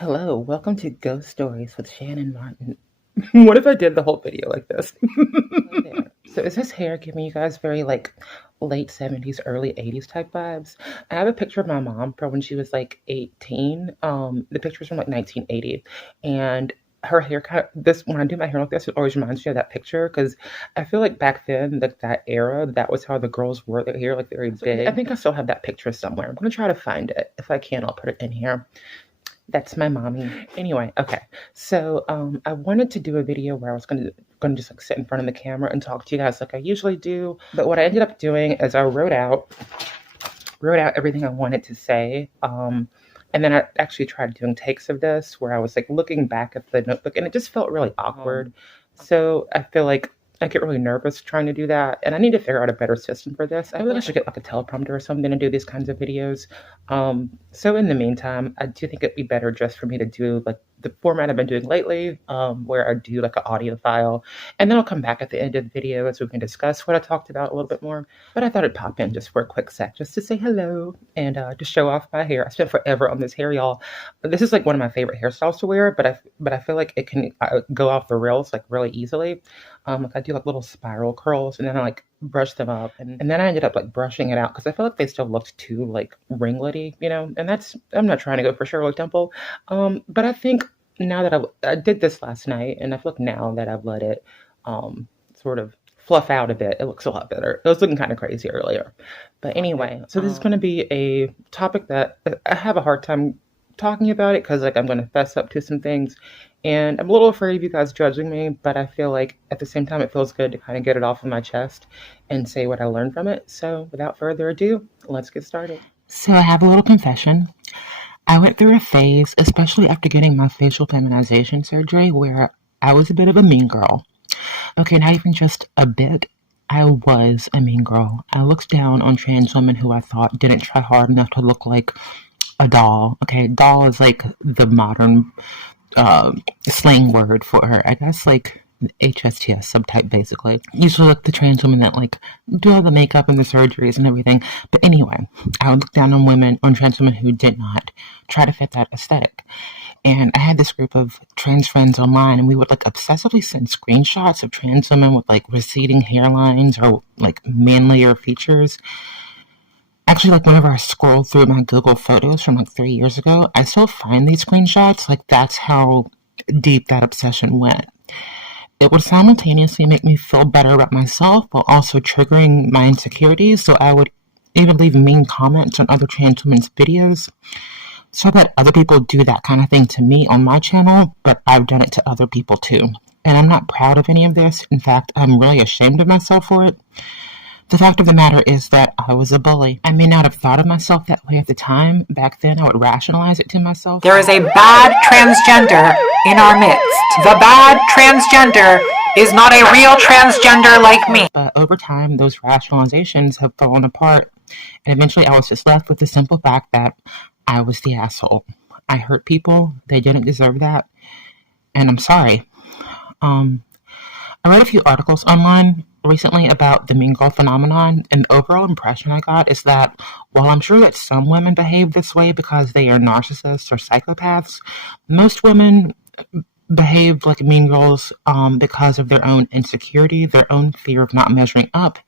Hello, welcome to Ghost Stories with Shannon Martin. What if I did the whole video like this? Hey there. So is this hair giving you guys very like late 70s, early 80s type vibes? I have a picture of my mom from when she was like 18. The picture's from like 1980. And her hair kind of this when I do my hair like this, it always reminds me of that picture because I feel like back then, like that era, that was how the girls wore their hair, like very big. I think I still have that picture somewhere. I'm gonna try to find it. If I can, I'll put it in here. That's my mommy. Anyway, okay. So I wanted to do a video where I was gonna just like sit in front of the camera and talk to you guys like I usually do. But what I ended up doing is I wrote out everything I wanted to say. And then I actually tried doing takes of this where I was like looking back at the notebook and it just felt really awkward. So I feel like I get really nervous trying to do that, and I need to figure out a better system for this. I really should get like a teleprompter or something to do these kinds of videos. So in the meantime, I do think it'd be better just for me to do like the format I've been doing lately, where I do like an audio file, and then I'll come back at the end of the video as we can discuss what I talked about a little bit more. But I thought I'd pop in just for a quick sec, just to say hello and to show off my hair. I spent forever on this hair, y'all. This is like one of my favorite hairstyles to wear, but I feel like it can go off the rails like really easily. Like I do like little spiral curls and then I like brush them up and then I ended up like brushing it out because I feel like they still looked too like ringlety, and I'm not trying to go for Shirley Temple. But I think now that I did this last night and I feel like now that I've let it sort of fluff out a bit, it looks a lot better. It was looking kind of crazy earlier. But anyway, so this is going to be a topic that I have a hard time talking about it because like I'm going to fess up to some things and I'm a little afraid of you guys judging me, but I feel like at the same time it feels good to kind of get it off of my chest and say what I learned from it. So without further ado, let's get started. So I have a little confession. I went through a phase, especially after getting my facial feminization surgery, where I was a bit of a mean girl. Okay, not even just a bit. I was a mean girl. I looked down on trans women who I thought didn't try hard enough to look like a doll. Okay, doll is like the modern slang word for her. I guess like HSTS subtype basically. Usually like the trans women that like do all the makeup and the surgeries and everything. But anyway, I would look down on trans women who did not try to fit that aesthetic. And I had this group of trans friends online and we would like obsessively send screenshots of trans women with like receding hairlines or like manlier features. Actually, like whenever I scroll through my Google photos from like 3 years ago, I still find these screenshots. Like that's how deep that obsession went. It would simultaneously make me feel better about myself while also triggering my insecurities. So I would even leave mean comments on other trans women's videos so that other people do that kind of thing to me on my channel, but I've done it to other people too. And I'm not proud of any of this. In fact, I'm really ashamed of myself for it. The fact of the matter is that I was a bully. I may not have thought of myself that way at the time. Back then, I would rationalize it to myself. There is a bad transgender in our midst. The bad transgender is not a real transgender like me. But over time, those rationalizations have fallen apart. And eventually, I was just left with the simple fact that I was the asshole. I hurt people. They didn't deserve that. And I'm sorry. I read a few articles online recently about the mean girl phenomenon, and the overall impression I got is that while I'm sure that some women behave this way because they are narcissists or psychopaths, most women behave like mean girls because of their own insecurity, their own fear of not measuring up,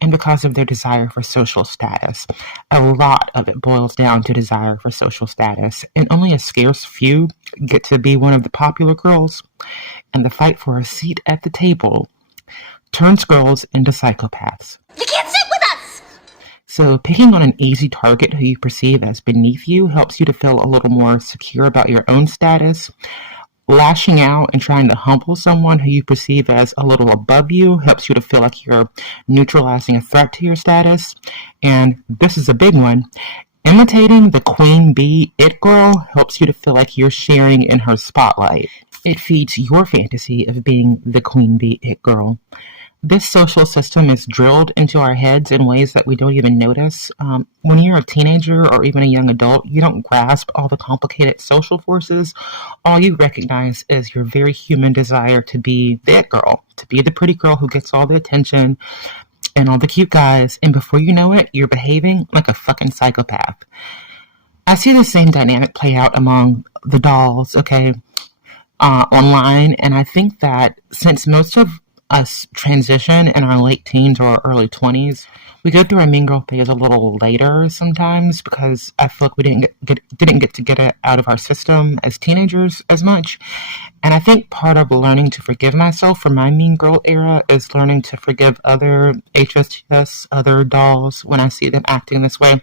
and because of their desire for social status. A lot of it boils down to desire for social status, and only a scarce few get to be one of the popular girls. And the fight for a seat at the table turns girls into psychopaths. You can't sit with us! So picking on an easy target who you perceive as beneath you helps you to feel a little more secure about your own status. Lashing out and trying to humble someone who you perceive as a little above you helps you to feel like you're neutralizing a threat to your status. And this is a big one. Imitating the queen bee it girl helps you to feel like you're sharing in her spotlight. It feeds your fantasy of being the queen bee it girl. This social system is drilled into our heads in ways that we don't even notice. When you're a teenager or even a young adult, you don't grasp all the complicated social forces. All you recognize is your very human desire to be the it girl, to be the pretty girl who gets all the attention and all the cute guys. And before you know it, you're behaving like a fucking psychopath. I see the same dynamic play out among the dolls, okay, online. And I think that since most of us transition in our late teens or early 20s, we go through our mean girl phase a little later sometimes because I feel like we didn't get to get it out of our system as teenagers as much. And I think part of learning to forgive myself for my mean girl era is learning to forgive other HSTS, other dolls when I see them acting this way,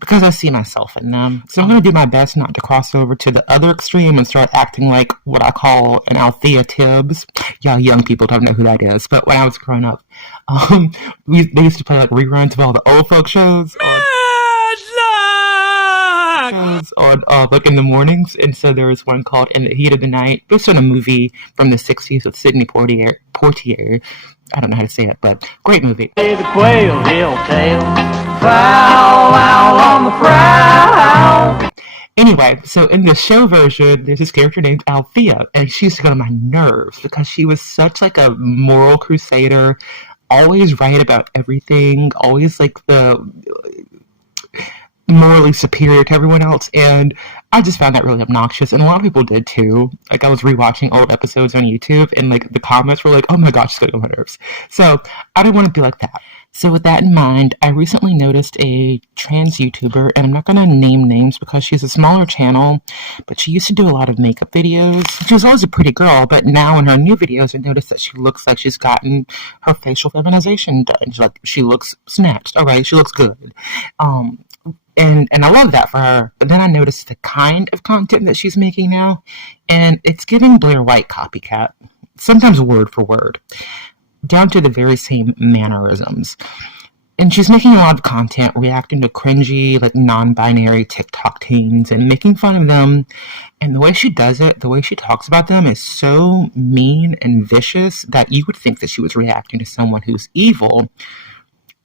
because I see myself in them. So I'm going to do my best not to cross over to the other extreme and start acting like what I call an Althea Tibbs. Y'all young people don't know who that is, but when I was growing up, they used to play like reruns of all the old folk shows on like in the mornings. And so there was one called In the Heat of the Night, based on a movie from the 60s with Sidney Poitier. I don't know how to say it, but great movie. The quail, he'll tail, foul on the prowl. Anyway, so in the show version, there's this character named Althea, and she used to get on my nerves because she was such like a moral crusader, always right about everything, always like the morally superior to everyone else, and I just found that really obnoxious, and a lot of people did too. Like, I was rewatching old episodes on YouTube, and like the comments were like, oh my gosh, she's getting on my nerves. So I don't want to be like that. So with that in mind, I recently noticed a trans YouTuber, and I'm not going to name names because she's a smaller channel, but she used to do a lot of makeup videos. She was always a pretty girl, but now in her new videos, I noticed that she looks like she's gotten her facial feminization done. She looks snatched. All right, she looks good. And I love that for her. But then I noticed the kind of content that she's making now, and it's giving Blair White copycat, sometimes word for word, down to the very same mannerisms. And she's making a lot of content reacting to cringy, like non-binary TikTok teens and making fun of them. And the way she does it, the way she talks about them is so mean and vicious that you would think that she was reacting to someone who's evil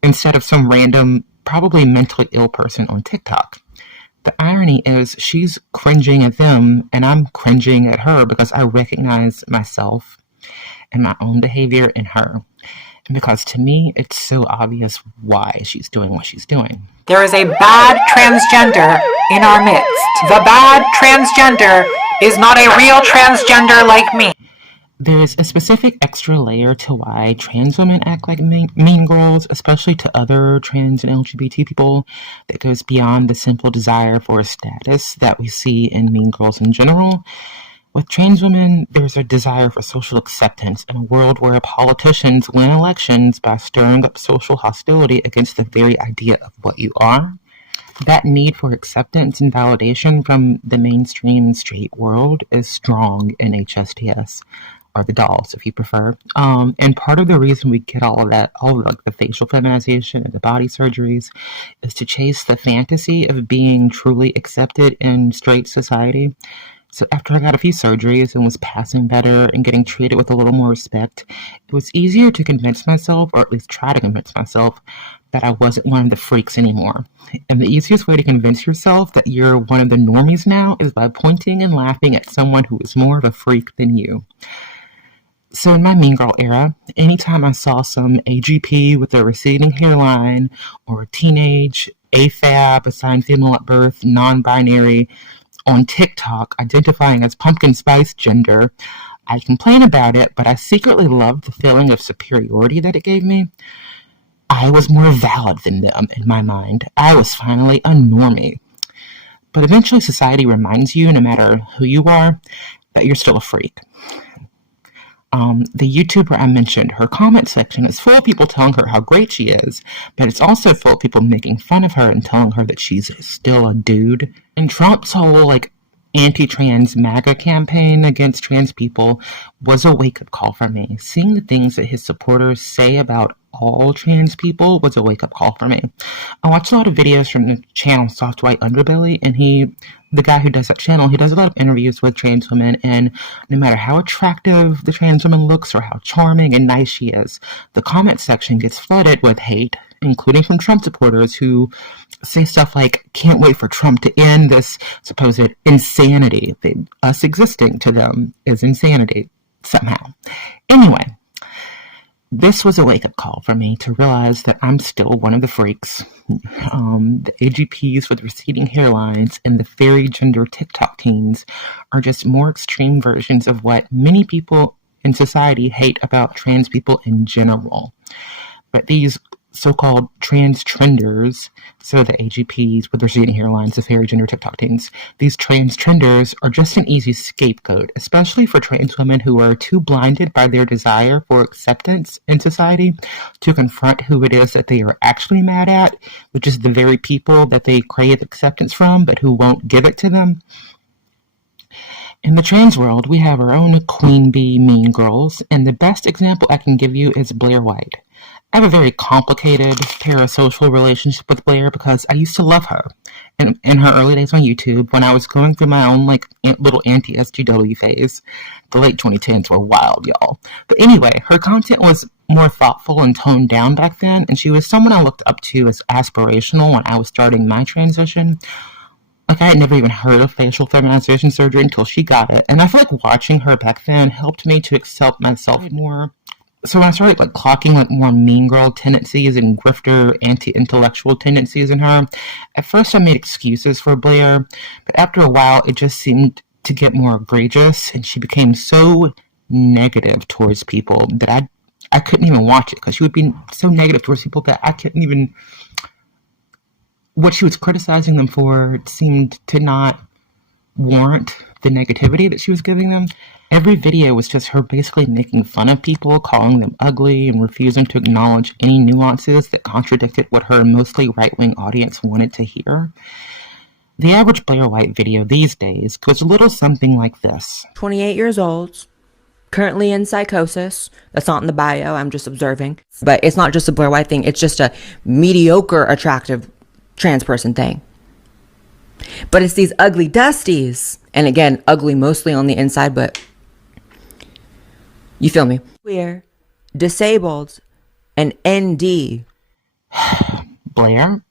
instead of some random, probably mentally ill person on TikTok. The irony is she's cringing at them and I'm cringing at her because I recognize myself and my own behavior in her. And because to me, it's so obvious why she's doing what she's doing. There is a bad transgender in our midst. The bad transgender is not a real transgender like me. There's a specific extra layer to why trans women act like mean girls, especially to other trans and LGBT people, that goes beyond the simple desire for a status that we see in mean girls in general. With trans women, there's a desire for social acceptance in a world where politicians win elections by stirring up social hostility against the very idea of what you are. That need for acceptance and validation from the mainstream straight world is strong in HSTS, or the dolls, if you prefer. And part of the reason we get all of that, all of like the facial feminization and the body surgeries, is to chase the fantasy of being truly accepted in straight society. So after I got a few surgeries and was passing better and getting treated with a little more respect, it was easier to convince myself, or at least try to convince myself, that I wasn't one of the freaks anymore. And the easiest way to convince yourself that you're one of the normies now is by pointing and laughing at someone who is more of a freak than you. So in my mean girl era, anytime I saw some AGP with a receding hairline or a teenage AFAB, assigned female at birth, non-binary, on TikTok identifying as pumpkin spice gender, I complain about it, but I secretly loved the feeling of superiority that it gave me. I was more valid than them in my mind. I was finally a normie. But eventually society reminds you, no matter who you are, that you're still a freak. The YouTuber I mentioned, her comment section is full of people telling her how great she is, but it's also full of people making fun of her and telling her that she's still a dude. And Trump's whole, anti-trans MAGA campaign against trans people was a wake-up call for me. Seeing the things that his supporters say about all trans people was a wake-up call for me. I watch a lot of videos from the channel Soft White Underbelly, and the guy who does that channel, he does a lot of interviews with trans women, and no matter how attractive the trans woman looks or how charming and nice she is, the comment section gets flooded with hate, including from Trump supporters who say stuff like, can't wait for Trump to end this supposed insanity. Us existing to them is insanity somehow. Anyway, This was a wake-up call for me to realize that I'm still one of the freaks. The AGPs with receding hairlines and the fairy gender TikTok teens are just more extreme versions of what many people in society hate about trans people in general. But these so-called trans-trenders, so the AGPs with receding hairlines, the fairy gender TikTok teens, these trans-trenders are just an easy scapegoat, especially for trans women who are too blinded by their desire for acceptance in society to confront who it is that they are actually mad at, which is the very people that they crave acceptance from, but who won't give it to them. In the trans world, we have our own queen bee mean girls, and the best example I can give you is Blair White. I have a very complicated parasocial relationship with Blair because I used to love her. In her early days on YouTube, when I was going through my own little anti-SGW phase, the late 2010s were wild, y'all. But anyway, her content was more thoughtful and toned down back then, and she was someone I looked up to as aspirational when I was starting my transition. I had never even heard of facial feminization surgery until she got it, and I feel like watching her back then helped me to accept myself more. So when I started clocking more mean girl tendencies and grifter anti-intellectual tendencies in her, at first I made excuses for Blair, but after a while it just seemed to get more egregious, and she became so negative towards people that I couldn't even watch it, because she would be so negative towards people that I couldn't even... What she was criticizing them for seemed to not warrant the negativity that she was giving them. Every video was just her basically making fun of people, calling them ugly, and refusing to acknowledge any nuances that contradicted what her mostly right-wing audience wanted to hear. The average Blair White video these days goes a little something like this. 28 years old, currently in psychosis. That's not in the bio, I'm just observing. But it's not just a Blair White thing, it's just a mediocre, attractive trans person thing. But it's these ugly dusties. And again, ugly mostly on the inside, but you feel me? Queer, disabled, and ND. Blair,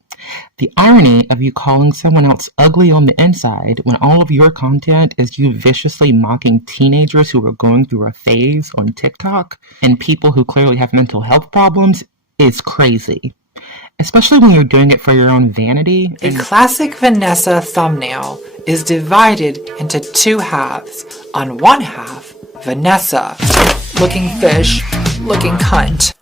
the irony of you calling someone else ugly on the inside when all of your content is you viciously mocking teenagers who are going through a phase on TikTok and people who clearly have mental health problems is crazy. Especially when you're doing it for your own vanity. A classic Vanessa thumbnail is divided into two halves. On one half, Vanessa, looking fish, looking cunt.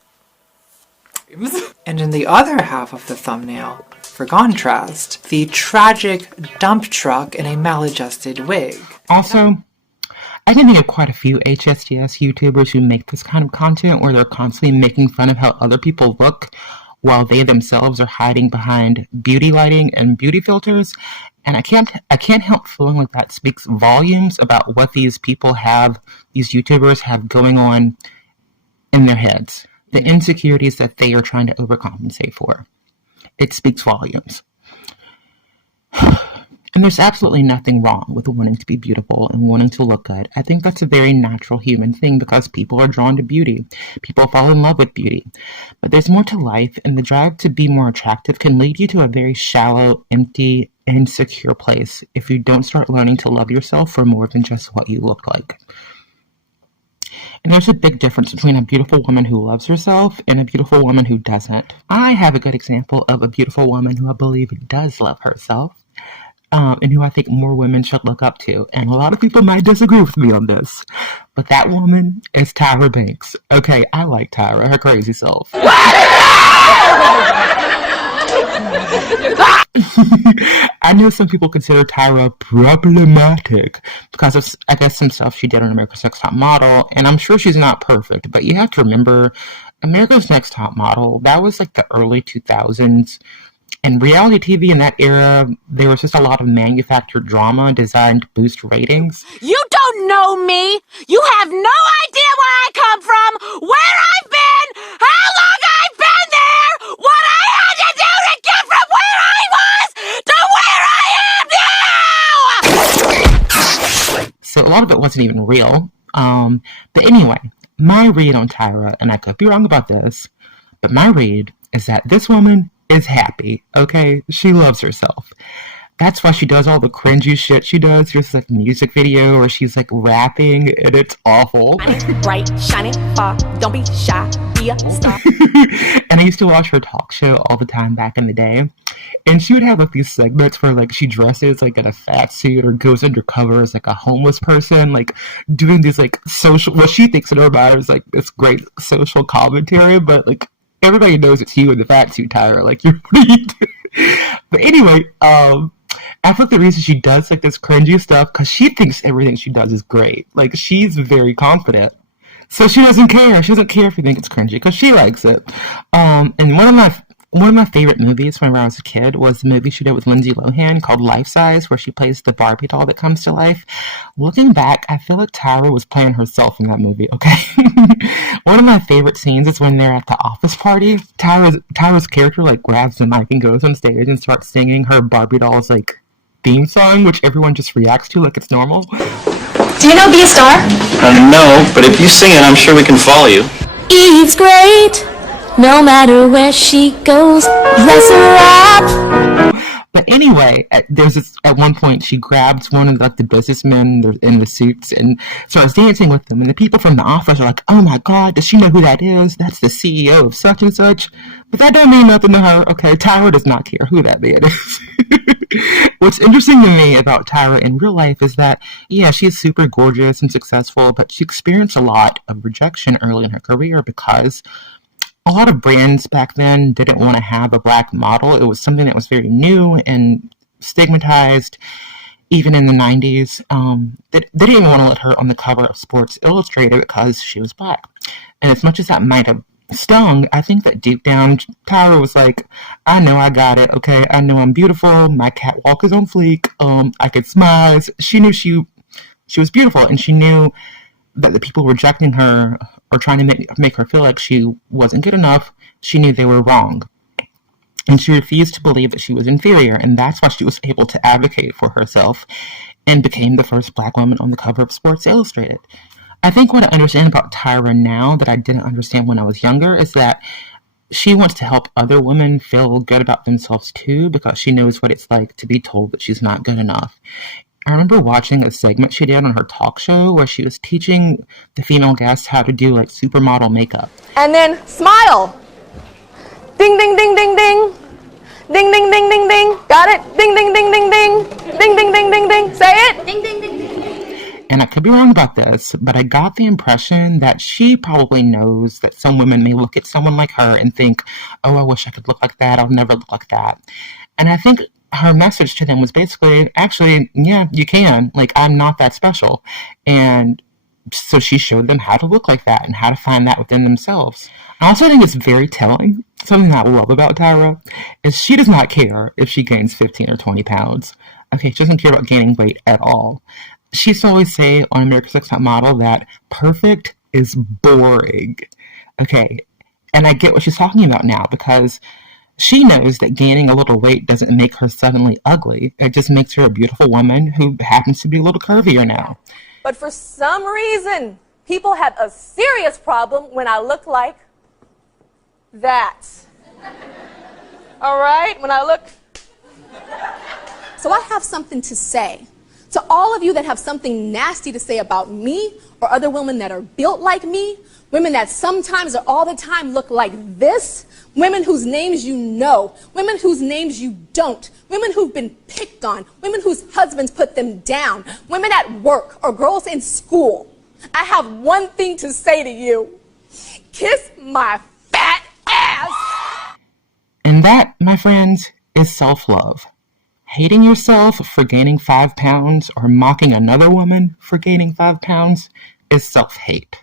And in the other half of the thumbnail, for contrast, the tragic dump truck in a maladjusted wig. Also, I can think of quite a few HSDS YouTubers who make this kind of content where they're constantly making fun of how other people look while they themselves are hiding behind beauty lighting and beauty filters. And I can't help feeling like that speaks volumes about what these YouTubers have going on in their heads. The insecurities that they are trying to overcompensate for. It speaks volumes. And there's absolutely nothing wrong with wanting to be beautiful and wanting to look good. I think that's a very natural human thing because people are drawn to beauty. People fall in love with beauty. But there's more to life, and the drive to be more attractive can lead you to a very shallow, empty, insecure place if you don't start learning to love yourself for more than just what you look like. And there's a big difference between a beautiful woman who loves herself and a beautiful woman who doesn't. I have a good example of a beautiful woman who I believe does love herself. And who I think more women should look up to. And a lot of people might disagree with me on this. But that woman is Tyra Banks. Okay, I like Tyra, her crazy self. I know some people consider Tyra problematic because of, I guess, some stuff she did on America's Next Top Model. And I'm sure she's not perfect. But you have to remember, America's Next Top Model, that was the early 2000s. And reality TV in that era, there was just a lot of manufactured drama designed to boost ratings. You don't know me! You have no idea where I come from, where I've been, how long I've been there, what I had to do to get from where I was to where I am now! So a lot of it wasn't even real. But anyway, my read on Tyra, and I could be wrong about this, but my read is that this woman is happy, okay? She loves herself. That's why she does all the cringy shit she does. There's like a music video where she's like rapping and it's awful. Bright, shining, far, don't be shy, be a star. And I used to watch her talk show all the time back in the day. And she would have like these segments where like she dresses like in a fat suit or goes undercover as like a homeless person, like doing these like social, what she thinks in her mind is like this great social commentary, but like everybody knows it's you in the fat suit, Tyra. Like you're what are you doing? But anyway, I feel like the reason she does like this cringy stuff because she thinks everything she does is great. Like she's very confident. So she doesn't care. She doesn't care if you think it's cringy because she likes it. And one of my favorite movies whenever I was a kid was the movie she did with Lindsay Lohan called Life Size, where she plays the Barbie doll that comes to life. Looking back, I feel like Tyra was playing herself in that movie, okay? One of my favorite scenes is when they're at the office party. Tyra's character like grabs the mic and goes on stage and starts singing her Barbie doll's like theme song, which everyone just reacts to like it's normal. Do you know Be a Star? No, but if you sing it, I'm sure we can follow you. Eve's great. No matter where she goes, bless her up. But anyway, at one point she grabs one of like the businessmen in the suits and starts dancing with them. And the people from the office are like, "Oh my God, does she know who that is? That's the CEO of such and such." But that don't mean nothing to her. Okay, Tyra does not care who that man is. What's interesting to me about Tyra in real life is that, yeah, she's super gorgeous and successful, but she experienced a lot of rejection early in her career because a lot of brands back then didn't want to have a black model. It was something that was very new and stigmatized, even in the 90s. They didn't even want to let her on the cover of Sports Illustrated because she was black. And as much as that might have stung, I think that deep down, Tyra was like, I know I got it, okay? I know I'm beautiful. My catwalk is on fleek. I could smile. She knew she was beautiful, and she knew that the people rejecting her or trying to make her feel like she wasn't good enough, she knew they were wrong. And she refused to believe that she was inferior, and that's why she was able to advocate for herself and became the first black woman on the cover of Sports Illustrated. I think what I understand about Tyra now that I didn't understand when I was younger is that she wants to help other women feel good about themselves too, because she knows what it's like to be told that she's not good enough. I remember watching a segment she did on her talk show where she was teaching the female guests how to do like supermodel makeup. And then smile. Ding, ding, ding, ding, ding. Ding, ding, ding, ding, ding. Got it? Ding, ding, ding, ding, ding. Ding, ding, ding, ding, ding. Say it. Ding, ding, ding, ding. And I could be wrong about this, but I got the impression that she probably knows that some women may look at someone like her and think, oh, I wish I could look like that. I'll never look like that. And I think her message to them was basically, actually, yeah, you can. Like, I'm not that special. And so she showed them how to look like that and how to find that within themselves. I also think it's very telling. Something that I love about Tyra is she does not care if she gains 15 or 20 pounds. Okay, she doesn't care about gaining weight at all. She used to always say on America's Next Top Model that perfect is boring. Okay, and I get what she's talking about now because she knows that gaining a little weight doesn't make her suddenly ugly. It just makes her a beautiful woman who happens to be a little curvier now. But for some reason, people have a serious problem when I look like that. All right? When I look... So I have something to say. To all of you that have something nasty to say about me or other women that are built like me, women that sometimes or all the time look like this, women whose names you know, women whose names you don't, women who've been picked on, women whose husbands put them down, women at work or girls in school. I have one thing to say to you. Kiss my fat ass. And that, my friends, is self-love. Hating yourself for gaining 5 pounds or mocking another woman for gaining 5 pounds is self-hate.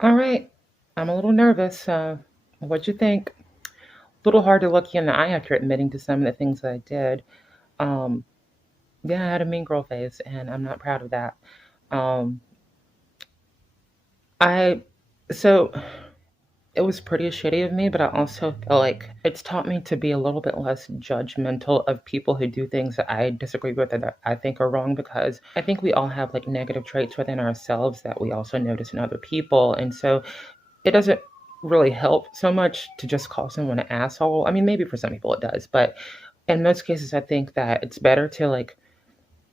All right. I'm a little nervous. What'd you think? A little hard to look you in the eye after admitting to some of the things that I did. Yeah, I had a mean girl phase, and I'm not proud of that. So it was pretty shitty of me, but I also feel like it's taught me to be a little bit less judgmental of people who do things that I disagree with and that I think are wrong, because I think we all have like negative traits within ourselves that we also notice in other people. And so it doesn't really help so much to just call someone an asshole. I mean, maybe for some people it does, but In most cases, I think that it's better to like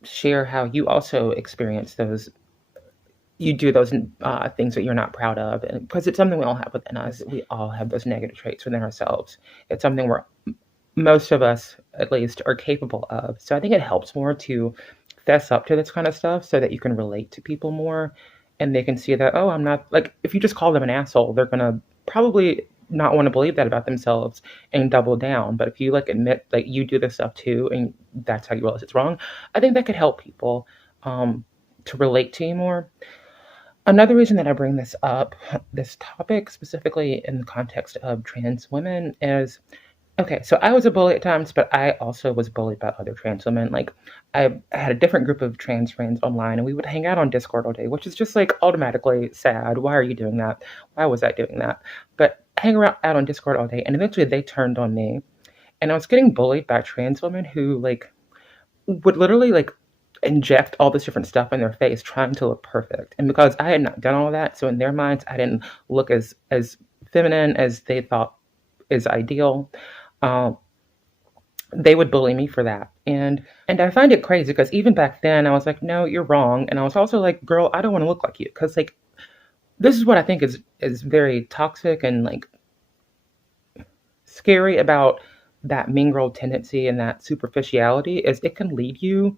share how you also experience those. You do those things that you're not proud of, and because it's something we all have within us. We all have those negative traits within ourselves. It's something we're most of us, at least, are capable of. So I think it helps more to fess up to this kind of stuff so that you can relate to people more and they can see that, oh, I'm not like, if you just call them an asshole, they're going to probably not want to believe that about themselves and double down. But if you like admit that you do this stuff too and that's how you realize it's wrong, I think that could help people to relate to you more. Another reason that I bring this up, this topic specifically in the context of trans women, is okay, so I was a bully at times, but I also was bullied by other trans women. Like, I had a different group of trans friends online, and we would hang out on Discord all day, which is just like automatically sad. Why are you doing that? Why was I doing that? But hang around out on Discord all day, and eventually they turned on me, and I was getting bullied by trans women who like would literally like inject all this different stuff in their face, trying to look perfect. And because I had not done all of that, so in their minds, I didn't look as feminine as they thought is ideal. Um, they would bully me for that. And I find it crazy because even back then I was like, no, you're wrong. And I was also like, girl, I don't want to look like you. Because like this is what I think is very toxic and like scary about that mean girl tendency and that superficiality is it can lead you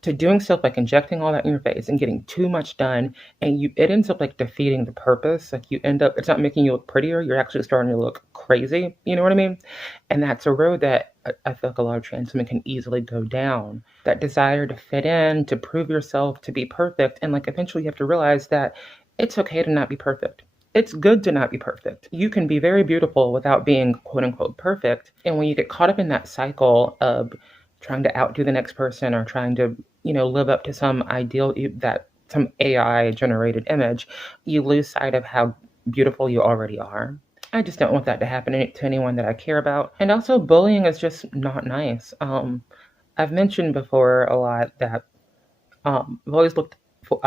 to doing stuff like injecting all that in your face and getting too much done, and it ends up like defeating the purpose. Like you end up, it's not making you look prettier, you're actually starting to look crazy, you know what I mean? And that's a road that I feel like a lot of trans women can easily go down. That desire to fit in, to prove yourself, to be perfect, and like eventually you have to realize that it's okay to not be perfect. It's good to not be perfect. You can be very beautiful without being quote unquote perfect. And when you get caught up in that cycle of trying to outdo the next person or trying to, live up to some ideal that some AI generated image, you lose sight of how beautiful you already are. I just don't want that to happen to anyone that I care about. And also, bullying is just not nice. I've mentioned before a lot that I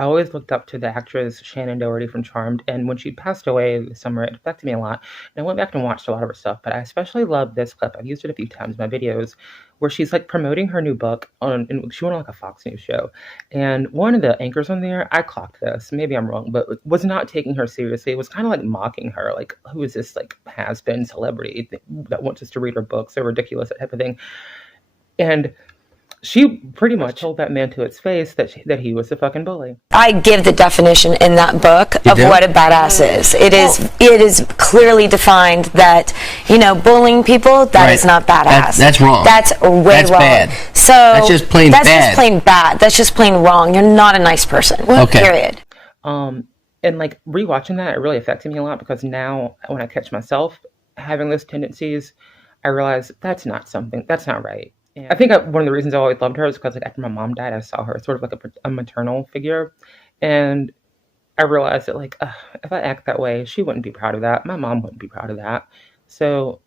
always looked up to the actress Shannon Doherty from Charmed, and when she passed away this summer, it affected me a lot. And I went back and watched a lot of her stuff, but I especially love this clip. I've used it a few times in my videos, where she's like promoting her new book and she went on like a Fox News show, and one of the anchors on there, I clocked this, maybe I'm wrong, but was not taking her seriously. It was kind of like mocking her, like who is this like has-been celebrity that wants us to read her books? So ridiculous, that type of thing. And she pretty much told that man to his face that he was a fucking bully. I give the definition in that book of what a badass is. It is clearly defined that, bullying people, that is not badass. That's wrong. That's way that's wrong. Bad. So that's just plain bad. That's just plain bad. That's just plain wrong. You're not a nice person. Okay. Period. And like rewatching that, it really affected me a lot because now when I catch myself having those tendencies, I realize that's not right. I think one of the reasons I always loved her is because like after my mom died, I saw her as sort of like a maternal figure, and I realized that like if I act that way, she wouldn't be proud of that. My mom wouldn't be proud of that. So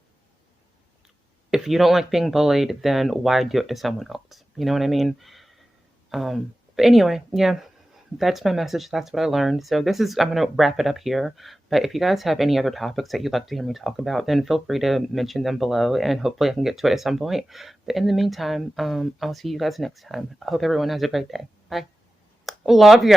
if you don't like being bullied, then why do it to someone else? You know what I mean? But anyway, yeah. That's my message. That's what I learned. So I'm going to wrap it up here. But if you guys have any other topics that you'd like to hear me talk about, then feel free to mention them below and hopefully I can get to it at some point. But in the meantime, I'll see you guys next time. I hope everyone has a great day. Bye. Love you.